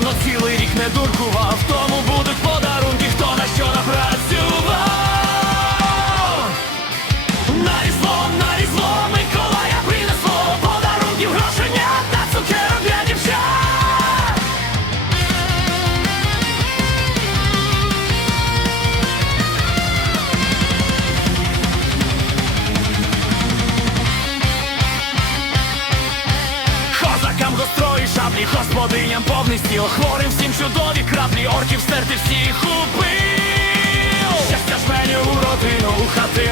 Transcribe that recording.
даремно цілий рік не дур... довгострої господиням повний стіл, хворим всім чудові краплі, орків стерти всіх убив. Щастя жменю у родину, у хатину